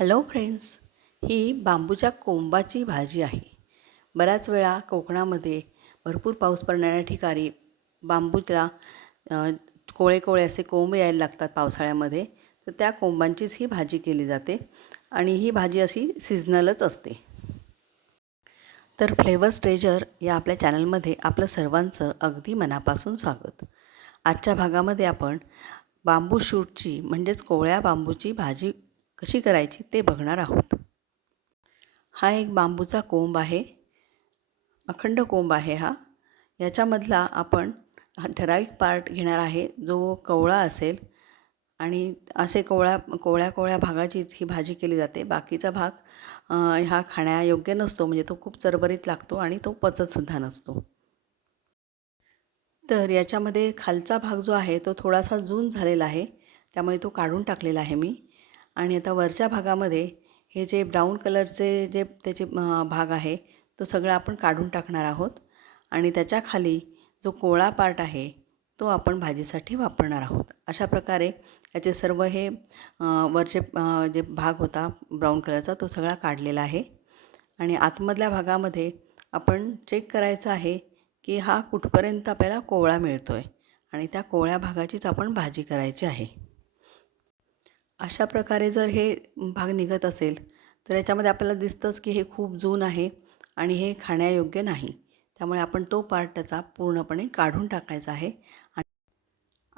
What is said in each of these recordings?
Hello friends ही बांबूच्या कोंबाची भाजी आहे. बऱ्याच वेळा कोकणामध्ये भरपूर पाऊस पडणाऱ्या ठिकाणी बांबूला कोळे कोळे असे कोंब यायला लागतात पावसाळ्यामध्ये. तर त्या कोंबांचीच ही भाजी केली जाते आणि ही भाजी अशी सिजनलच असते. तर फ्लेवर्स ट्रेजर या आपल्या चॅनलमध्ये आपलं सर्वांचं अगदी मनापासून स्वागत. आजच्या भागामध्ये आपण बांबू शूटची म्हणजेच कोवळ्या बांबूची भाजी कशी करायची ते बघणार आहोत. हा एक बांबूचा कोंब आहे. अखंड कोंब आहे हा. याच्यामधला आपण ठराविक पार्ट घेणार आहे. जो कवळा असेल आणि असे कोवळ्या कोवळ्या कोवळ्या भागाचीच ही भाजी केली जाते. बाकीचा भाग हा खाण्यायोग्य नसतो. म्हणजे तो खूप चरबरीत लागतो आणि तो पचतसुद्धा नसतो. तर याच्यामध्ये खालचा भाग जो आहे तो थोडासा जून झालेला आहे. त्यामुळे तो काढून टाकलेला आहे मी. आणि आता वरच्या भागामध्ये हे जे ब्राऊन कलरचे जे त्याचे भाग आहे तो सगळा आपण काढून टाकणार आहोत. आणि त्याच्याखाली जो कोळा पार्ट आहे तो आपण भाजीसाठी वापरणार आहोत. अशा प्रकारे याचे सर्व हे वरचे जे भाग होता ब्राऊन कलरचा तो सगळा काढलेला आहे. आणि आतमधल्या भागामध्ये आपण चेक करायचं आहे की हा कुठपर्यंत आपल्याला कोवळा मिळतो आहे आणि त्या कोवळ्या भागाचीच आपण भाजी करायची आहे. अशा प्रकारे जर हे भाग निघत असेल तर याच्यामध्ये आपल्याला दिसतंच की हे खूप जून आहे आणि हे खाण्यायोग्य नाही. त्यामुळे आपण तो पार्ट त्याचा पूर्णपणे काढून टाकायचा आहे. आणि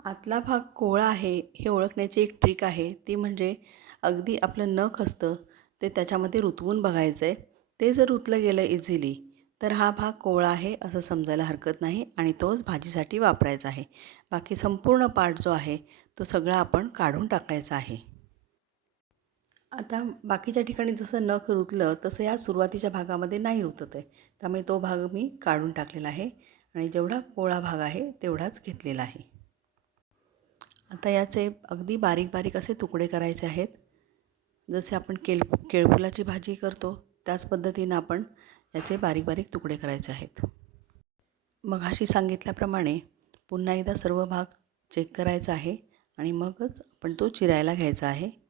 आतला भाग कोवळा आहे हे ओळखण्याची एक ट्रिक आहे. ती म्हणजे अगदी आपलं नख असतं ते त्याच्यामध्ये रुतवून बघायचं आहे ते जर रुतलं गेलं इझिली तर हा भाग कोवळा आहे असं समजायला हरकत नाही आणि तोच भाजीसाठी वापरायचा आहे. बाकी संपूर्ण पार्ट जो आहे तो सगळा आपण काढून टाकायचा आहे. आता बाकीच्या ठिकाणी जसं नख रुतलं तसं या सुरुवातीच्या भागामध्ये नाही रुतत आहे. त्यामुळे तो भाग मी काढून टाकलेला आहे आणि जेवढा कोळा भाग आहे तेवढाच घेतलेला आहे. आता याचे अगदी बारीक बारीक असे तुकडे करायचे आहेत. जसे आपण केल केळफुलाची भाजी करतो त्याच पद्धतीनं आपण याचे बारीक बारीक तुकडे करायचे आहेत. मग अशी सांगितल्याप्रमाणे पुन्हा एकदा सर्व भाग चेक करायचा आहे आणि मगच आपण तो चिरायला घ्यायचा आहे.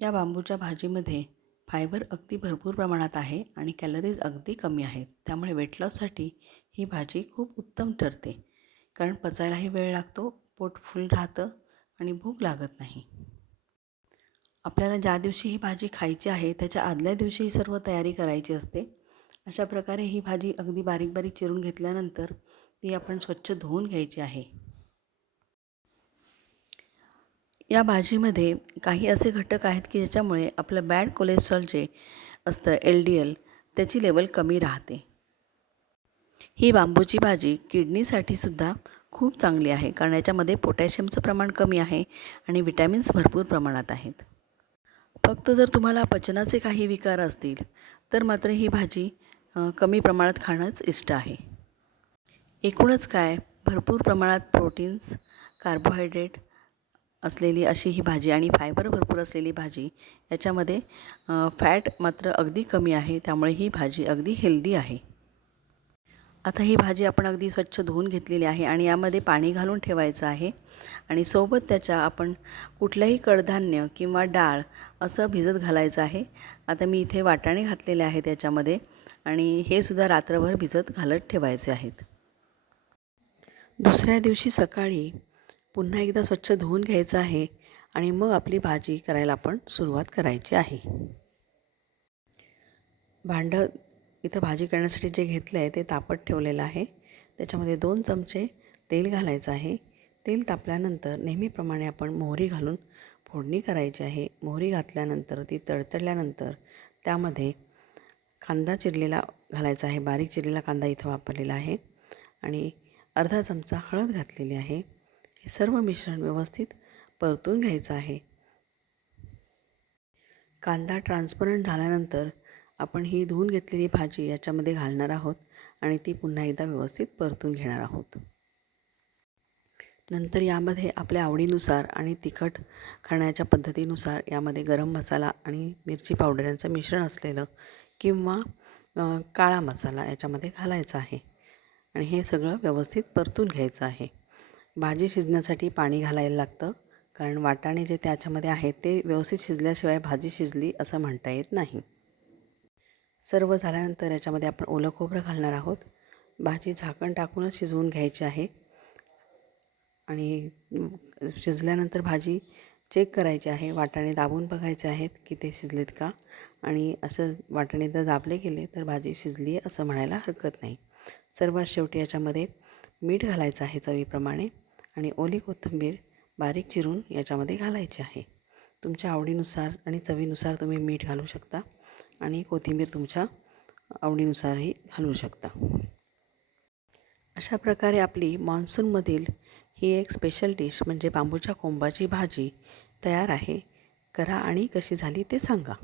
या बांबूच्या भाजीमध्ये फायबर अगदी भरपूर प्रमाणात आहे आणि कॅलरीज अगदी कमी आहेत. त्यामुळे वेट लॉससाठी ही भाजी खूप उत्तम ठरते. कारण पचायलाही वेळ लागतो पोट फुल राहतं आणि भूक लागत नाही. आपल्याला ज्या दिवशी ही भाजी खायची आहे त्याच्या आदल्या दिवशी ही सर्व तयारी करायची असते. अशा प्रकारे ही भाजी अगदी बारीक बारीक चिरून घेतल्यानंतर ती आपण स्वच्छ धुवून घ्यायची आहे. या भाजीमध्ये काही असे घटक आहेत की ज्याच्यामुळे आपलं बॅड कोलेस्ट्रॉल जे असतं एल डी एल त्याची लेवल कमी राहते. ही बांबूची भाजी किडनीसाठी सुद्धा खूप चांगली आहे कारण याच्यामध्ये पोटॅशियमचं प्रमाण कमी आहे आणि विटॅमिन्स भरपूर प्रमाणात आहेत. फक्त जर तुम्हाला पचनाचे काही विकार असतील तर मात्र ही भाजी कमी प्रमाणात खाणंच इष्ट आहे. एकूणच काय? भरपूर प्रमाणात प्रोटीन्स कार्बोहायड्रेट असलेली अशी ही भाजी आणि फायबर भरपूर असलेली भाजी याच्यामध्ये फॅट मात्र अगदी कमी आहे. त्यामुळे ही भाजी अगदी हेल्दी आहे. आता ही भाजी आपण अगदी स्वच्छ धुवून घेतलेली आहे आणि यामध्ये पाणी घालून ठेवायचं आहे. आणि सोबत त्याच्या आपण कुठलंही कडधान्य किंवा डाळ असं भिजत घालायचं आहे. आता मी इथे वाटाणे घातलेले आहे त्याच्यामध्ये आणि हे सुद्धा रात्रभर भिजत घालत ठेवायचे आहेत. दुसऱ्या दिवशी सकाळी पुन्हा एकदा स्वच्छ धुवून घ्यायचं आहे आणि मग आपली भाजी करायला आपण सुरुवात करायची आहे. भांडं इथं भाजी करण्यासाठी जे घेतलं आहे ते तापत ठेवलेलं आहे. त्याच्यामध्ये दोन चमचे तेल घालायचं आहे. तेल तापल्यानंतर नेहमीप्रमाणे आपण मोहरी घालून फोडणी करायची आहे. मोहरी घातल्यानंतर ती तडतडल्यानंतर त्यामध्ये कांदा चिरलेला घालायचा आहे. बारीक चिरलेला कांदा इथं वापरलेला आहे. आणि अर्धा चमचा हळद घातलेली आहे. हे सर्व मिश्रण व्यवस्थित परतून घ्यायचं आहे. कांदा ट्रान्सपरंट झाल्यानंतर आपण ही धुवून घेतलेली भाजी याच्यामध्ये घालणार आहोत आणि ती पुन्हा एकदा व्यवस्थित परतून घेणार आहोत. नंतर यामध्ये आपल्या आवडीनुसार आणि तिखट खाण्याच्या पद्धतीनुसार यामध्ये गरम मसाला आणि मिरची पावडर यांचं मिश्रण असलेलं किंवा काळा मसाला याच्यामध्ये घालायचा आहे. आणि हे सगळं व्यवस्थित परतून घ्यायचं आहे. भाजी शिजण्यासाठी पाणी घालायला लागतं. कारण वाटाणे जे त्याच्यामध्ये आहेत ते व्यवस्थित शिजल्याशिवाय भाजी शिजली असं म्हणता येत नाही. सर्व झाल्यानंतर याच्यामध्ये आपण ओलं खोबरं घालणार आहोत. भाजी झाकण टाकूनच शिजवून घ्यायची आहे. आणि शिजल्यानंतर भाजी चेक करायची आहे. वाटाणे दाबून बघायचे आहेत की ते शिजलेत का? आणि असं वाटाणे जर दाबले गेले तर भाजी शिजली आहे असं म्हणायला हरकत नाही. सर्वात शेवटी याच्यामध्ये मीठ घालायचं आहे चवीप्रमाणे आणि ओली कोथिंबीर बारीक चिरून याच्यामध्ये घालायची आहे. तुमच्या आवडीनुसार आणि चवीनुसार तुम्ही मीठ घालू शकता आणि कोथिंबीर तुमच्या आवडीनुसारही घालू शकता. अशा प्रकारे आपली मान्सूनमधील ही एक स्पेशल डिश म्हणजे बांबूच्या कोंबाची भाजी तयार आहे. करा आणि कशी झाली ते सांगा.